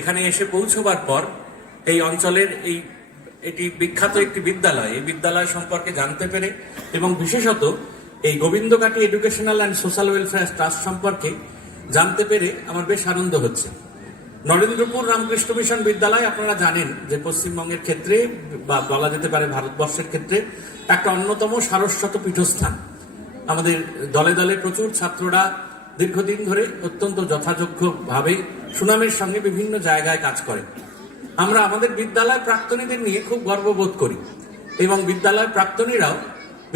এখানে এসে পৌঁছবার পর এই অঞ্চলের এটি বিখ্যাত একটি বিদ্যালয়, এই বিদ্যালয় সম্পর্কে জানতে পেরে এবং বিশেষত এই Gobindakati educational and social welfare trust সম্পর্কে জানতে পেরে আমার বেশ আনন্দ হচ্ছে। নরেন্দ্রপুর রামকৃষ্ণ মিশন বিদ্যালয় আপনারা জানেন যে পশ্চিমবঙ্গের ক্ষেত্রে বা বলা যেতে পারে ভারতবর্ষের ক্ষেত্রে একটা অন্যতম সারস্বত পীঠস্থান। আমাদের দলে দলে প্রচুর ছাত্ররা দীর্ঘদিন ধরে অত্যন্ত যথাযোগ্যভাবে সুনামের সঙ্গে বিভিন্ন জায়গায় কাজ করে। আমরা আমাদের বিদ্যালয় প্রাক্তনীদের নিয়ে খুব গর্ববোধ করি এবং বিদ্যালয় প্রাক্তনীরাও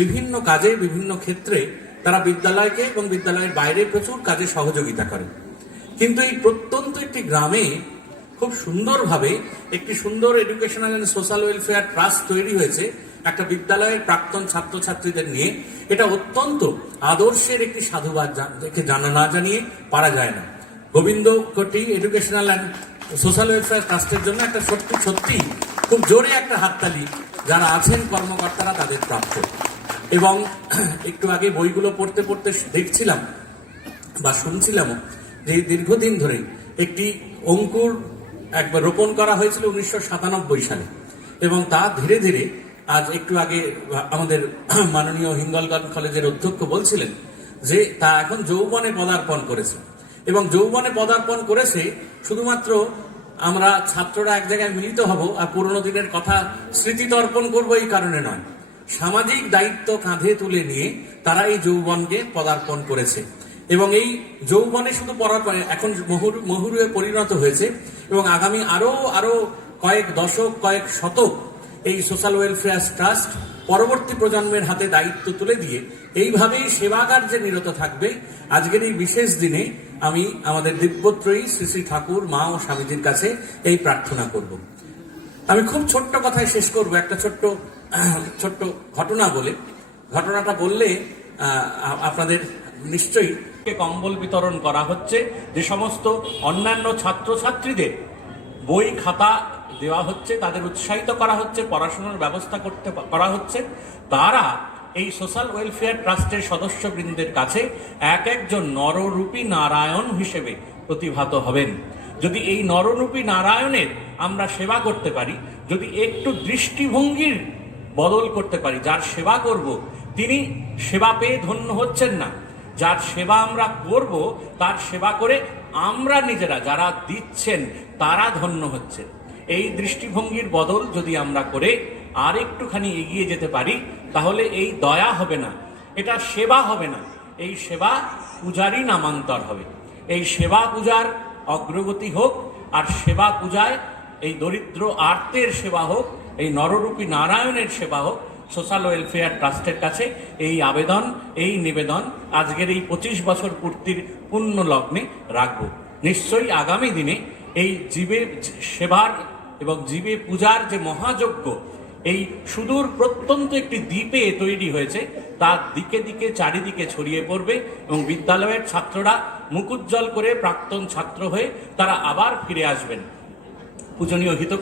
বিভিন্ন কাজে বিভিন্ন ক্ষেত্রে তারা বিদ্যালয়কে এবং বিদ্যালয়ের বাইরে প্রচুর কাজে সহযোগিতা করে। কিন্তু এই প্রত্যন্ত একটি গ্রামে খুব সুন্দরভাবে একটি সুন্দর educational and social welfare trust তৈরি হয়েছে একটা বিদ্যালয়ের প্রাক্তন ছাত্রছাত্রীদের নিয়ে। এটা অত্যন্ত আদর্শের একটি সাধুবাদ না জানিয়ে পারা যায় না। Gobindakati educational and social welfare ট্রাস্টের জন্য একটা সত্যি খুব জোরে একটা হাততালি যারা আছেন কর্মকর্তারা তাদের প্রাপ্য। এবং একটু আগে বইগুলো পড়তে পড়তে দেখছিলাম বা শুনছিলামও যে দীর্ঘদিন ধরে একটি অঙ্কুর একবার রোপণ করা হয়েছিল 1997 সালে এবং তা ধীরে ধীরে আজ একটু আগে আমাদের মাননীয় হিঙ্গলগঞ্জ কলেজের অধ্যক্ষ বলছিলেন যে তা এখন যৌবনে পদার্পণ করেছে। এবং যৌবনে পদার্পণ করেছে শুধুমাত্র আমরা ছাত্ররা এক জায়গায় মিলিত হব আর পুরোনো দিনের কথা স্মৃতি তর্পণ করবো এই কারণে নয়, সামাজিক দায়িত্ব কাঁধে তুলে নিয়ে তারা এই যৌবনকে পদার্পণ করেছে এবং এই যৌবনে শুধু এখন মহুরুয়ে পরিণত হয়েছে এবং আগামী আরো কয়েক দশক কয়েক শতক এই সোশ্যাল ওয়েলফেয়ার ট্রাস্ট পরবর্তী প্রজন্মের হাতে দায়িত্ব তুলে দিয়ে এইভাবেই সেবা কার্যে নিরত থাকবে। আজকের এই বিশেষ দিনে আমি আমাদের দিব্যত্রয়ী শ্রী শ্রী ঠাকুর মা ও স্বামীজির কাছে এই প্রার্থনা করব। আমি খুব ছোট্ট কথায় শেষ করব, একটা ছোট্ট ঘটনা বলে। ঘটনাটা বললে আপনাদের নিশ্চয়ই কম্বল বিতরণ করা হচ্ছে, যে সমস্ত অন্যান্য ছাত্রছাত্রীদের বই খাতা দেওয়া হচ্ছে, তাদের উৎসাহিত করা হচ্ছে, পড়াশোনার ব্যবস্থা করা হচ্ছে। তারা এই সোশ্যাল ওয়েলফেয়ার ট্রাস্টের সদস্যবৃন্দের কাছে একজন নররূপী নারায়ণ হিসেবে প্রতিভাত হবেন। যদি এই নররূপী নারায়ণের আমরা সেবা করতে পারি, যদি একটু দৃষ্টিভঙ্গির বদল করতে পারি, যার সেবা করব তিনি সেবা পেয়ে ধন্য হচ্ছেন না, যার সেবা আমরা করব তার সেবা করে আমরা নিজেরা যারা দিচ্ছেন তারা ধন্য হচ্ছেন। এই দৃষ্টিভঙ্গির বদল যদি আমরা করে আর একটুখানি এগিয়ে যেতে পারি তাহলে এই দয়া হবে না, এটা সেবা হবে না, এই সেবা পূজারই নামান্তর হবে। এই সেবা পূজার অগ্রগতি হোক, আর সেবা পূজায় এই দরিদ্র আর্তের সেবা হোক, এই নররূপী নারায়ণের সেবা হোক। সোশ্যাল ওয়েলফেয়ার ট্রাস্টের কাছে এই আবেদন, এই নিবেদন আজকের এই 25 বছর পূর্তির পুণ্য লগ্নে রাখব। নিশ্চয়ই আগামী দিনে এই জীবে সেবার এবং জীবে পূজার যে মহাযজ্ঞ এই সুদূর প্রত্যন্ত একটি দ্বীপে তৈরি হয়েছে, তার দিকে দিকে চারিদিকে ছড়িয়ে পড়বে এবং বিদ্যালয়ের ছাত্ররা মুখোজ্জ্বল করে প্রাক্তন ছাত্র হয়ে তারা আবার ফিরে আসবেন। পূজনীয় হিত